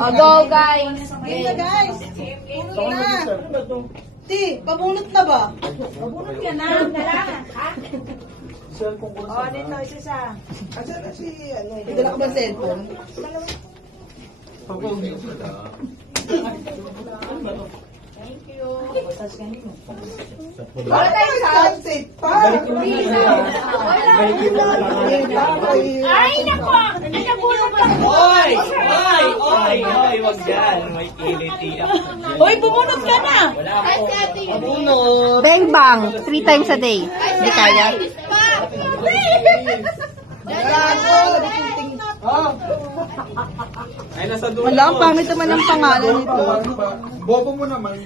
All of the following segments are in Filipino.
Oh, go guys. Game na guys. Punot na. Ti, pabunot na ba? Pabunot ka na. Kailangan, ha? Oh, dito, isa. Asan na si ano? Dala ko ba cellphone? Thank you. Wala tayo sa Sunset pa. Ay, nako! Ay, nabulot ka. Oy! Wag dyan. May kilit-iyak. Hoy, bumunot ka na. Wala ako. Bang bang, 3 times a day. Hindi kaya? Ay, nasa dulo. Wala, pangit naman ang pangalan nito. Bobo mo naman.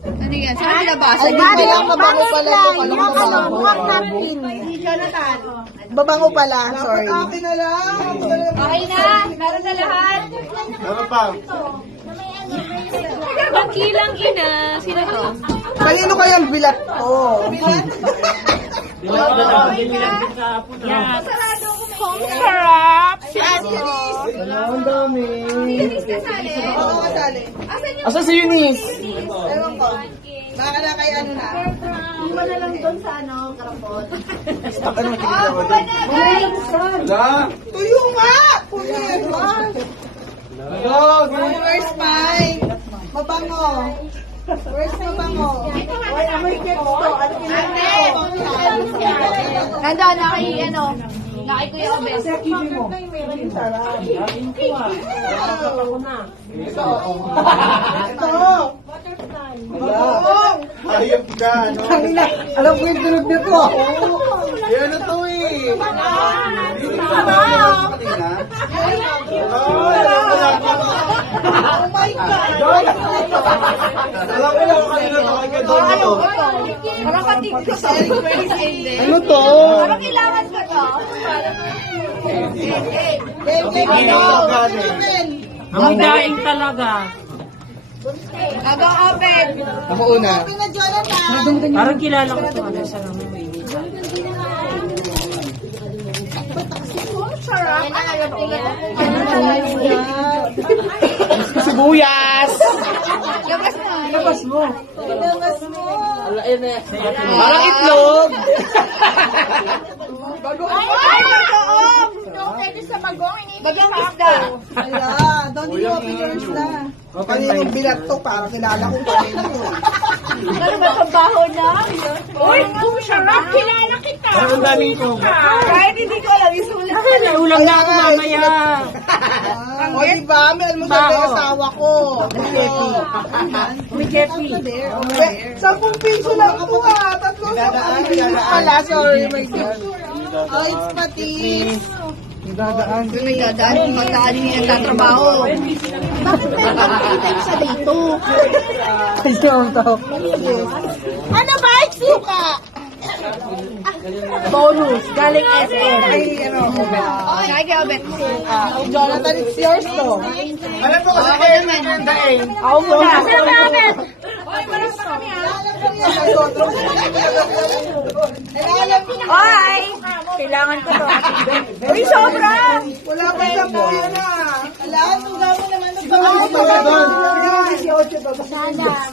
Ano yan? Saan nilabasa? Ay, wala, mabango pala ito. Babango pala, sorry. Akin na lang. Okay na, meron na lahat. Ano pa? Pagkilang ina. Sino to? Kanino kayang bilat to? Yes. Kung sarap. Si Ate Ang dami. Oo, kasali. Asa si Eunice? Ewan ko. Baka na kay ano na. Stuck ka naman kinig ako doon. Wala. Tuyo nga! Punin. Hello. Where's mine? Mabango. Where's mabango? Why amoy cake to? Ano kinakain? Nandun, naki Kuya Obes. Ito. Mabango. Hayop ka, no? Alam ko yung tunog nito. Yan na to eh. Dito ka na. Oh my God! Alam ko lang kanina nakagad doon ito. Parang patig ko sa hindi. Ano to? Parang kailangan ko to. Ang daing talaga. Gago open. Ako una. Pina Jonathan! Parang kilala ko ito. Ano sa namin may Sibuyas! Labas na. Labas mo. Parang itlog! Ay, bagoong! Pwede sa bagong. Bagong isda. Ala, don't you open yours na. Kaninong bilat to, para kilala kong kanino to. Ano ba sa baho na? Uy, kung sarap, kilala kita. Ang daming ko. Kahit hindi ko alam yung sulit. Ulam na ako mamaya. O diba, may almusal na yung asawa ko. May kepi. 10 piso lang ito ah. 3 pala, sorry, my God. Oh, it's patis. Dadaan. May dadaan kung magdaan yung nagtatrabaho. Bakit tayo nakikita sa dito? Ano ba? Suka! Bonus. Galing SM. Ay, ano ko ba? Kaya kay Obet. Jonathan, it's yours to. Alam mo kasi kayo maganda eh. Ako muna. Sino ba Obet? Oy! Kailangan ko to. Uy, sobra! Wala pa sa buhay na. Wala, tungga mo naman.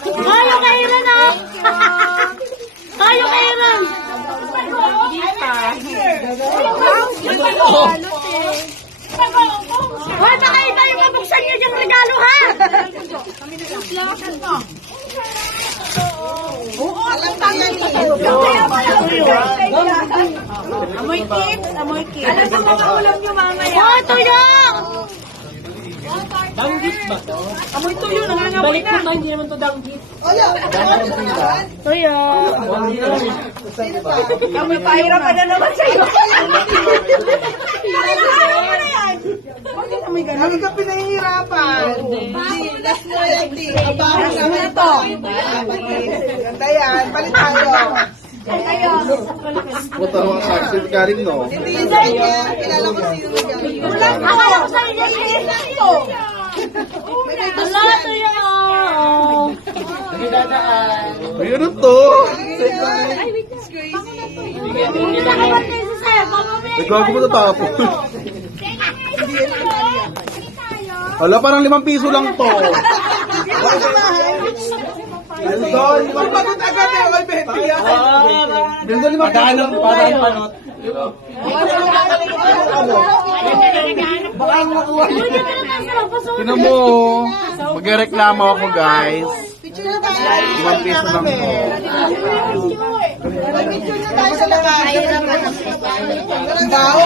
Kayo kay Iran ah! Kayo kay Iran! Hindi pa. Hoy, baka ito yung mabuksan nyo yung regalo ha! Amoy kips, amoy kips. Alam sa mga ulam nyo mamaya. Oh, tuyong! Danggit ba to? Amoy tuyo, nangangamoy na. Balik hindi naman to danggit. Tuyo. Kami pahirapan na naman sa'yo. Ano ka pinahihirapan? Last na yan, di. Abangan naman ito. Ganda yan. Palit tayo. Puta mo ang saksi galing no. Hindi yun sa kanya. Kilala ko sino na galing. Akala ko sa'yo yan. Ala, tuyo. Hindi dadaan. Ay, ano to? Hindi na kapat na isa sa'yo. Nagbago mo na tapos. Wala, parang 5 piso lang to. Bildol, Pagod agad eh, all 20 yan. Bildol, 5 piso lang to. Padaan panot. Tinan mo, magreklamo ako guys. Picture na tayo. 5 piso lang to. Picture na tayo sa labas. Ang baho.